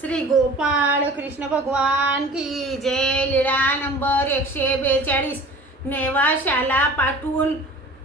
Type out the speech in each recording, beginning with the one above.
श्री गोपाळ कृष्ण भगवान की जय। लीळा नंबर 142। नेवाशाला पाठवून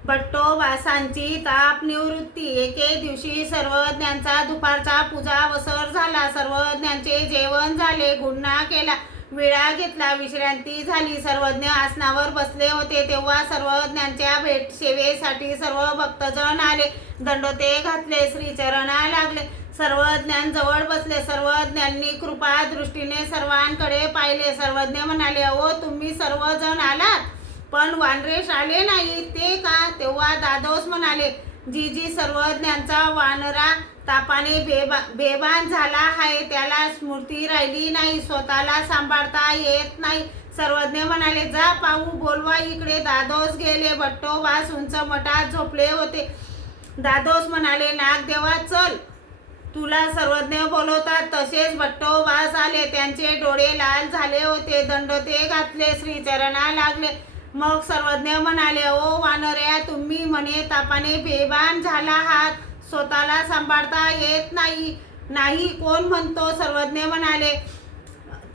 भट्टोबासांची ताप निवृत्ती। एके दिवशी सर्वज्ञांचा दुपारचा पूजा वसर झाला। सर्वज्ञांचे जेवण झाले, गुन्हा केला, विडा घेतला, विश्रांती झाली। सर्वज्ञ आसनावर बसले होते तेव्हा सर्वज्ञांच्या भेट सेवेसाठी सर्व भक्तजन आले, दंडोते घातले, श्रीचरणा लागले, सर्वज्ञांजवळ बसले। सर्वज्ञांनी कृपा दृष्टीने सर्वांकडे पाहिले। सर्वज्ञ म्हणाले, अहो तुम्ही सर्वजण आलात, पण वानरेश आले नाही, ते का? तेव्हा दादोस म्हणाले, जी सर्वज्ञांचा वानरा तापाने बेभान झाला आहे, त्याला स्मृती राहिली नाही, स्वतःला सांभाळता येत नाही। सर्वज्ञ म्हणाले, जा पाहू बोलवा इकडे। दादोस गेले, भट्टोबास उंच मठात झोपले होते। दादोस म्हणाले, नागदेवा चल, तुला सर्वज्ञ बोलवतात। तसेच भट्टोबास आले, त्यांचे डोळे लाल झाले होते, दंडोते घातले, श्रीचरणा लागले। मग सर्वज्ञ म्हणाले, ओ वानर्या, तुम्ही म्हणे तापाने बेभान झाला आहात, स्वतःला सांभाळता येत नाही कोण म्हणतो? सर्वज्ञ म्हणाले,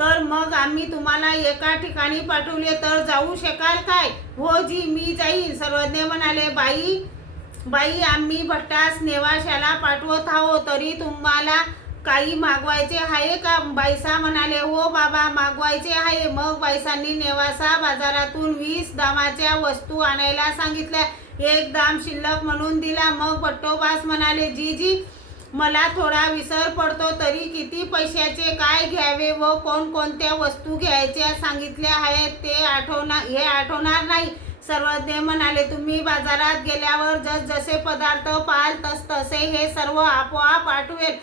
तर मग आम्ही तुम्हाला एका ठिकाणी पाठवले तर जाऊ शकाल काय? हो जी, मी जाईन। सर्वज्ञ म्हणाले, बाई आम्ही भट्टास नेवाशाला पाठवत आहोत, तरी तुम्हाला काही मागवायचे आहे का? बाईसा म्हणाले, हो बाबा, मागवायचे आहे। मग बाईसांनी नेवासा बाजारातून 20 दामाच्या वस्तू आणायला सांगितल्या, 1 दाम शिल्लक म्हणून दिला। मग भट्टोबास म्हणाले, जी मला थोडा विसर पडतो, तरी किती पैशाचे काय घ्यावे व कोणकोणत्या वस्तू घ्यायच्या सांगितल्या आहेत ते आठवणार नाही। सर्वज्ञ म्हणाले, तुम्ही बाजारात गेल्यावर जसे पदार्थ पाहाल तसे हे सर्व आपोआप आठवेल।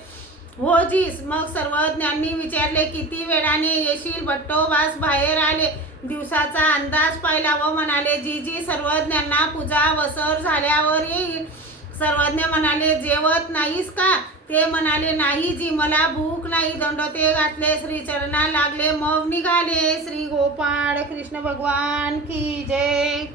हो जी। मग सर्वज्ञांनी विचारले, किती वेळाने येशील? भट्टोबास बाहेर आले, दिवसाचा अंदाज पाहिला व म्हणाले, जी सर्वज्ञांना पूजा वसर झाल्यावर येईल। सर्वज्ञ म्हणाले, जेवत नाहीस का? ते म्हणाले, नाही जी, मला भूक नाही। दंडोते घातले, श्रीचरणा लागले, मग निघाले। श्री गोपाळ कृष्ण भगवान की जय।